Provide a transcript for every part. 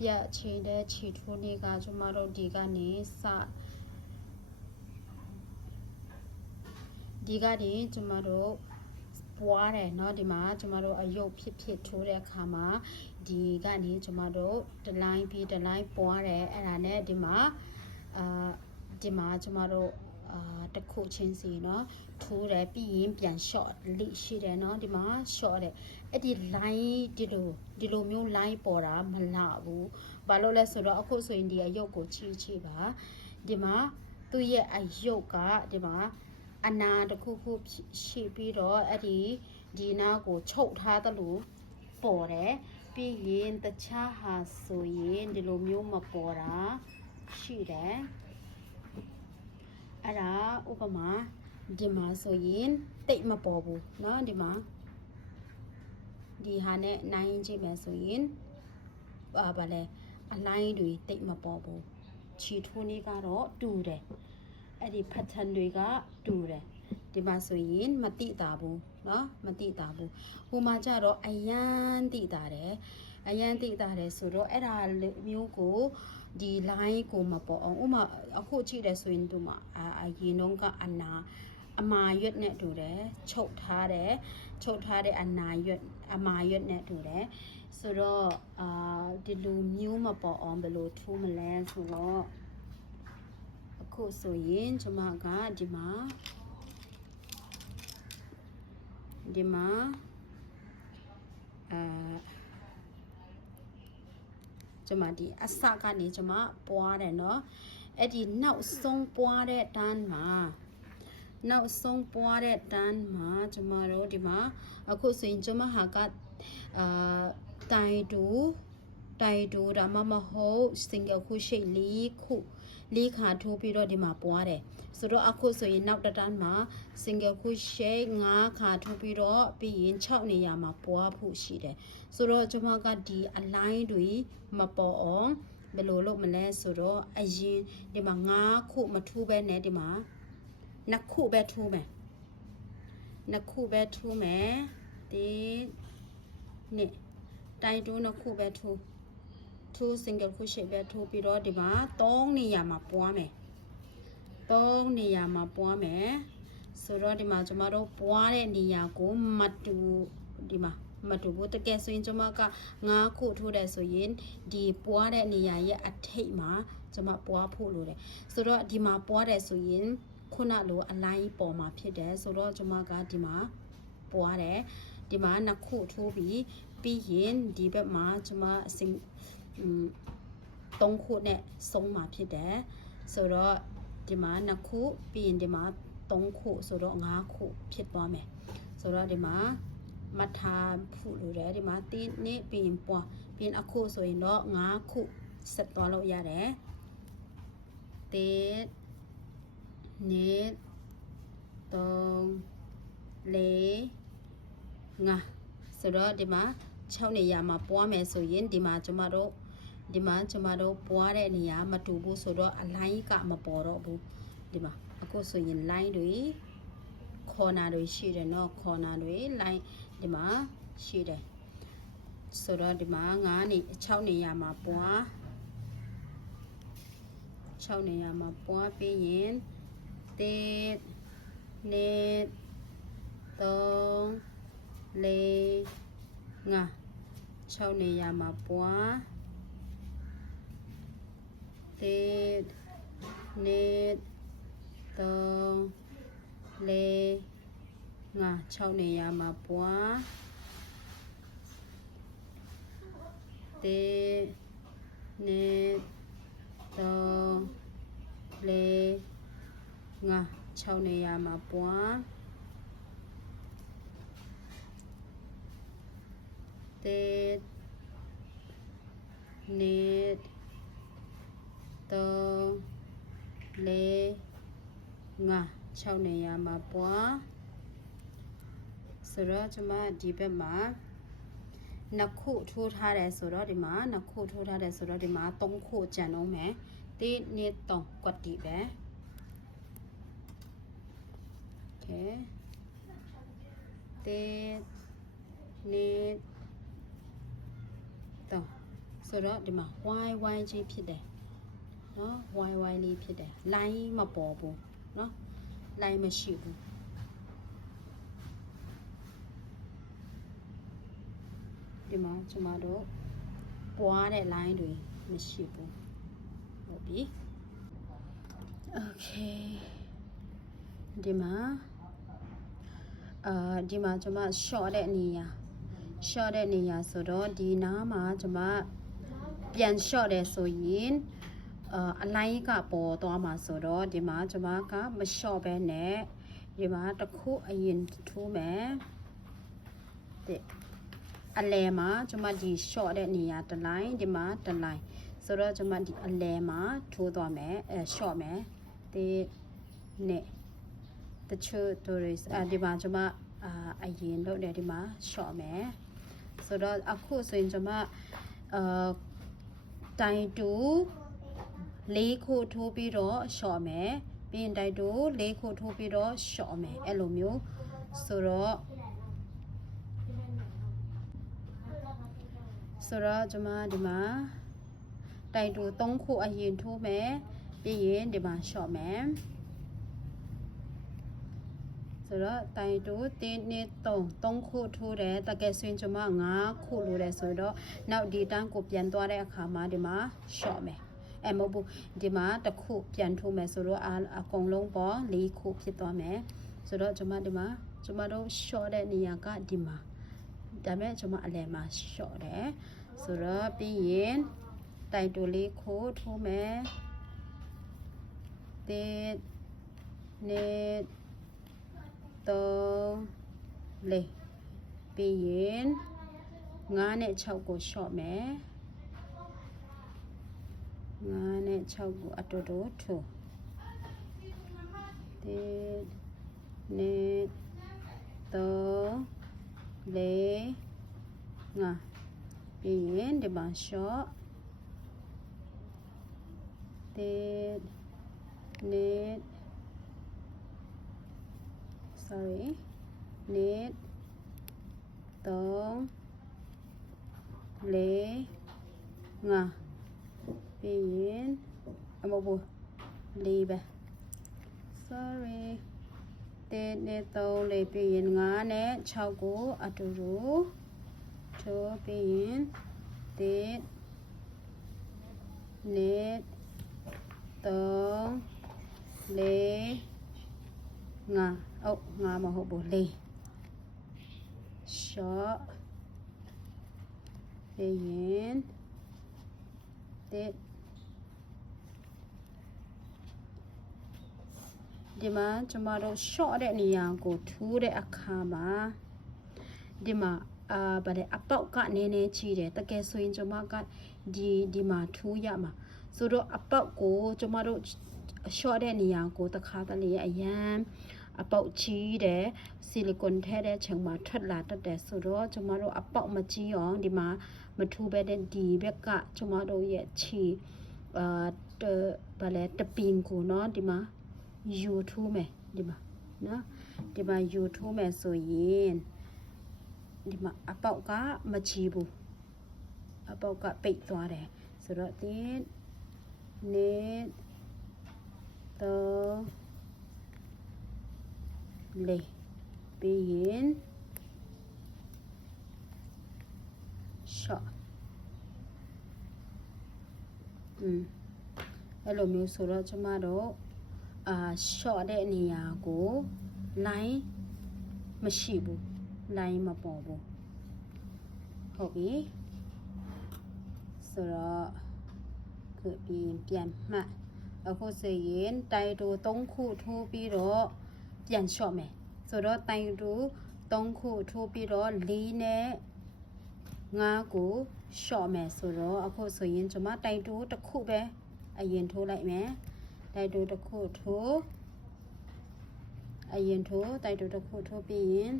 ပြတ်ချိန်တဲ့ခြေထိုးနေကကျမတို့ဒီကနေကျမတို့ပွားတယ်เนาะဒီမှာကျမတို့အယုတ်ဖြစ်ထိုးတဲ့အခါမှာဒီကနေကျမတို့တလိုင်းပြီးတလိုင်းပွားတယ်အဲ့ဒါနဲ့ဒီမှာကျမတို့တစ်ခုချင်းစီเนาะထိုးတယ်ပြီးရင်ပြန် short လိရှိတယ်เนาะဒီမှာ short တယ်အဲ့ဒီ line ဒီလိုမျိုး line ပေါ်တာမလှဘူးဘာလို့လဲဆိုတော့အခုဆိုရင်ဒီအယုတ်ကိုချီပါဒီမှာသူ့ရဲ့အယုတ်ကဒီမှာအနာတစ်ခုရှိပြီးတော့အဲ့ဒီနာကိုချုပ်ထားတယ်လို့ပေါ်တယ်ပြီးရင်တခြားဟာဆိုရင်ဒီလိုမျိုးမပေါ်တာရှိတယ်အဲ့ဒါဥပမာဒီမှာဆိုရင်တိတ်မပေါ်ဘူးเนาะဒီမှာဒီဟာနဲ့နိုင်ကြည့်မယ်ဆိုရင်ဗာလဲအလိုင်းတွေတိတ်မပေါ်ဘူးခြေထိုးနေကတော့တူတယ်အဲ့ဒီ pattern တွေကတူတယ်ဒီမှာဆိုရင်မတိတာဘူးเนาะမတိတာဘူးဟိုမှာကျတော့အယမ်းတိတာတယ်ဆိုတော့အဲ့ဒါမျိုးကိုဒီ line ကိုမပေါ်အောင်ဥမာအခုကြည့်တယ်ဆိုရင်ဒီမှာအရင်တော့ကအမာရွက်နဲ့တူတယ်ချုပ်ထားတဲ့အမာရွက်နဲ့တူတယ်ဆိုတော့ဒီလိုမျိုးမပေါ်အောင်ဘယ်လိုထိုးမလဲဆိုတော့အခုဆိုရင်ကျွန်မကဒီမှာကျွန်မဒီအစကနေကျွန်မပွားတယ်เนาะအဲ့ဒီနောက်ဆုံးပွားတဲ့တန်းမှာကျွန်မတို့ဒီမှာအခုဆိုရင်ကျွန်မဟာကတိုင်တူဒါမှမဟုတ် single crochet 4 ခါထိုးပြီးတော့ဒီမှာပွားတယ်ဆိုတော့အခုဆိုရင်နောက်တစ်တန်းမှာ single crochet 5 ခါထိုးပြီးတော့ပြီးရင်6နေရာမှာပွားဖို့ရှိတယ်ဆိုတော့ကျွန်မကဒီအလိုင်းတွေမပေါ်အောင်ဘယ်လိုလုပ်မလဲဆိုတော့အရင်ဒီမှာ5ခုမထိုးပဲနဲ့ဒီမှာ2ခုပဲထိုးမယ်ဒီနေ့တိုင်တူ2ခုပဲထိုးsingle crochet ပဲထိုးပြီးတော့ဒီမှာ3နေရာမှာပွားမယ်ဆိုတော့ဒီမှာကျွန်မတို့ပွားတဲ့နေရာကိုမတူဘူးတကယ်ဆိုရင်ကျွန်မက5ခုထိုးတယ်ဆိုရင်ဒီပွားတဲ့နေရာရဲ့အထိပ်မှာကျွန်မပွားဖို့လိုတယ်ဆိုတော့ဒီမှာပွားတယ်ဆိုရင်ခုနလိုအလိုင်းပေါ်မှာဖြစ်တယ်ဆိုတော့ကျွန်မကဒီမှာပွားတယ်ဒီမှာ2ခုထိုးပြီးရင်ဒီဘက်မှာကျွန်မ3ခုနဲ့ဆုံးမှာဖြစ်တယ်ဆိုတော့ဒီမှာ2ခုပြီးရင်ဒီမှာ3ခုဆိုတော့5ခုဖြစ်သွားမယ်ဆိုတော့ဒီမှာမထားဖို့လိုတယ်ဒီမှာတင်းနေ့ပြီးရင်ပွားပြီးရင်အခုဆိုရင်တော့5ခုဆက်သွားလို့ရတယ်တင်းနေ့3 4 5ဆိုတော့ဒီမှာ6နေရာမှာပွားမယ်ဆိုရင်ဒီမှာကျွန်မတို့ပွားတဲ့နေရာမတူဘူးဆိုတော့အလိုင်းကမပေါ်တော့ဘူးဒီမှာအခုဆိုရင် line တွေ corner တွေရှိတယ်เนาะ corner တွေ line ဒီမှာရှိတယ်ဆိုတော့ဒီမှာ6နေရာမှာပွားပြီးရင်1 2 3 4 5 6နေရာမှာပွား1 2 3 4 5 6နေရာမှာပွား1 2 3 4 5 6နေရာမှာပွား1 2 3 4 5 6နေရာမှာပွားဆိုတော့ကျွန်မဒီဘက်မှာ2ခုထိုးထားတယ်ဆိုတော့ဒီမှာ2ခုထိုးထားတယ်ဆိုတော့ဒီမှာ3ခုကျန်တော့မယ်1 2 3ကွက်တီပဲโอเค1 2 3 ဆိုတော့ဒီမှာ y ကြီးဖြစ်တယ်နော် y လေးဖြစ်တယ် line မပေါ်ဘူးနော် line မရှိဘူးဒီမှာကျမတို့ပွားတဲ့ line တွေမရှိဘူးဟုတ်ပြီ okay ဒီမှာဒီမှာကျမ short တဲ့နေရာဆိုတော့ဒီနားမှာကျမပြန် short တယ်ဆိုရင်အလိုင်းကပေါ်သွားမှာဆိုတော့ဒီမှာကျမကမ short ပဲနဲ့ဒီမှာတစ်ခုအရင်ထိုးမယ်အလဲမှာကျမဒီ short တဲ့နေရာတစ်လိုင်းဒီမှာတစ်လိုင်းဆိုတော့ကျမဒီအလဲမှာထိုးသွားမယ်short မယ်ဒီနဲ့တချို့ tourist ဒီမှာကျမအရင်လုပ်တယ်ဒီမှာ short မယ်ဆိုတော့အခုဆိုရင်ကျမတိုင်တူ4ခုထိုးပြီးတော့ short မယ်ပြီးရင်တိုင်တူ4ခုထိုးပြီးတော့ short မယ်အဲ့လိုမျိုးဆိုတော့ကျမဒီမှာတိုင်တူ3ခုအရင်ထိုးမယ်ပြီးရင်ဒီမှာ short မယ်ဆိုတော့တိုင်တူ1 2 3ခုထိုးတယ်တကယ်ဆိုရင်ကျမ5ခုလိုတယ်ဆိုတော့နောက်ဒီတန်းကိုပြန်သွားတဲ့အခါမှာဒီမှာ short မယ်မဟုတ်ဘူးဒီမှာတစ်ခုပြန်ထိုးမယ်ဆိုတော့အကုန်လုံးပေါ်4ခုဖြစ်သွားမယ်ဆိုတော့ကျမဒီမှာကျမတို့ short တဲ့နေရာကဒီမှာဒါပေမဲ့ကျမအလယ်မှာ short တယ်ဆိုတော့ပြီးရင်တိုင်တူ4ခုထိုးမယ်1 2 3 4ပြီးရင်5နဲ့6ကို short မယ်5နဲ့6ကိုအတူတူထိုး1 2 3 4 5ပြီးရင်ဒီမှာ short 1 2 sorry 1 3 4 5ပြီးရင်မဟုတ်ဘူး4ပဲ sorry 1 2 3 4ပြီးရင်5နဲ့6ကိုအတူတူထိုးပြီးရင်1 2 3 4 5မဟုတ်ဘူး4 short ပြီးရင်ဒီမှာကျမတို့ short တဲ့နေရာကိုထိုးတဲ့အခါမှာဒီမှာဗါတဲ့အပေါက်ကနည်းနည်းကြီးတယ်တကယ်ဆိုရင်ကျမကဒီမှာထိုးရမှာဆိုတော့အပေါက်ကိုကျမတို့ short တဲ့နေရာကိုတစ်ခါတလေအရန်အပေါက်ကြီးတယ်ဆီလီကွန်ထည့်တဲ့ချိန်မှာထွက်လာတတ်တယ်ဆိုတော့ကျမတို့အပေါက်မကြီးအောင်ဒီမှာမထိုးပဲတဲ့ဒီဘက်ကကျမတို့ရဲ့ခြေဗါလဲတပင်ကိုเนาะဒီမှာယူထိုးမယ်ဒီမှာเนาะဒီမှာယူထိုးမယ်ဆိုရင်ဒီမှာအပေါက်ကမကြီးဘူးအပေါက်ကပိတ်သွားတယ်ဆိုတော့1 2 3 4ပြီးရင် short အဲ့လိုမျိုးဆိုတော့ကျမတို့short တဲ့နေရာကို line မရှိဘူး line မပေါ်ဘူးဟုတ်ပြီဆိုတော့ခုပြီးပြန်မှတ်အခုဆိုရင်တိုင်တူ3ခုထိုးပြီးတော့ပြန် short မယ်ဆိုတော့တိုင်တူ3ခုထိုးပြီးတော့4နဲ့5ကို short မယ်ဆိုတော့အခုဆိုရင်ကျွန်မတိုင်တူတစ်ခုပဲအရင်ထိုးလိုက်မယ်တိုင်တူတစ်ခုထိုးအရင်ထိုးတိုင်တူတစ်ခုထိုးပြီးရင်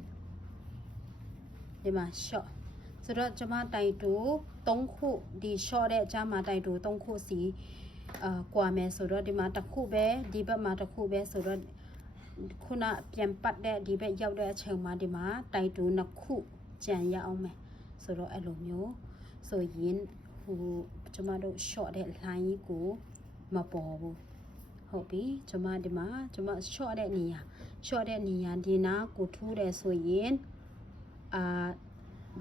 ဒီမှာ short ဆိုတော့ကျွန်မတိုင်တူ3ခုဒီ short တဲ့ကြားမှာတိုင်တူ3ခုစီကွာမယ်ဆိုတော့ဒီမှာတစ်ခုပဲဒီဘက်မှာတစ်ခုပဲဆိုတော့ခုနပြန်ပတ်တဲ့ဒီဘက်ရောက်တဲ့အချိန်မှာဒီမှာတိုင်တူ2ခုကြံရအောင်မယ်ဆိုတော့အဲ့လိုမျိုးဆိုရင်ဟ ကျွန်မတို့ short တဲ့ line ကြီးကိုမပေါ်ဘူးဟုတ်ပြီကျွန်မဒီမှာကျွန်မ short တဲ့နေရာဒီနာကိုထိုးတယ်ဆိုရင်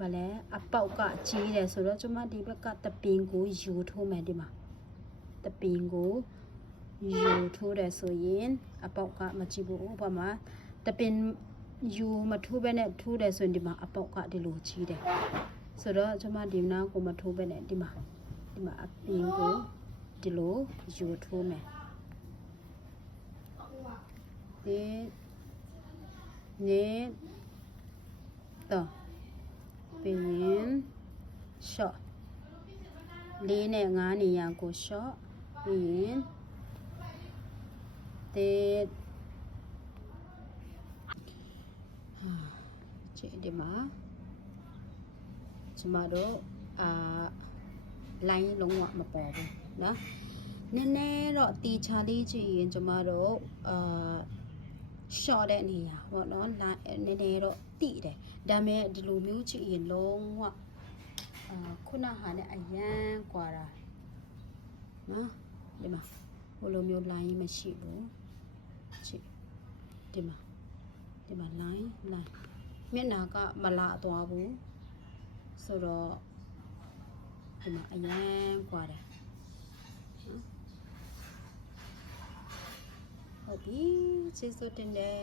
ဗလဲအပေါက်ကကြီးတယ်ဆိုတော့ကျွန်မဒီဘက်ကတပင်ကိုယူထိုးမယ်ဒီမှာတပင်ကိုယူထိုးတယ်ဆိုရင်အပေါက်ကမကြည့်ဘူးဘာမှတပင်ယူမထိုးဘဲနဲ့ထိုးတယ်ဆိုရင်ဒီမှာအပေါက်ကဒီလိုကြီးတယ်ဆိုတော့ကျွန်မဒီနာကိုမထိုးဘဲနဲ့ဒီမှာအပင်ကိုဒီလိုယူထိုးမယ်ဒီနေတော့ပြီးရင် short 4နဲ့5နေရာကို short ပြီးရင်ဒီမှာကျမတို့line လုံးဝမပေါ်ဘူးနော်နည်းနည်းတော့တီချာလေးကြည့်ရင်ကျမတို့short တဲ့နေရာပေါ့နော်နည်းနည်းတော့တိတယ်ဒါပေမဲ့ဒီလိုမျိုးကြည့်ရင်လုံးဝခုနဟာနဲ့အရန်กว่าတာနော်ဒီမှာဘလိုမျိုး line မရှိဘူးကြည့်ဒီမှာ line မျက်နှာကမလာသွားဘူးဆိုတော့ဒီမှာအရန်กว่าတယ်ဟုတ်ပြီကျေးဇူးတင်တယ်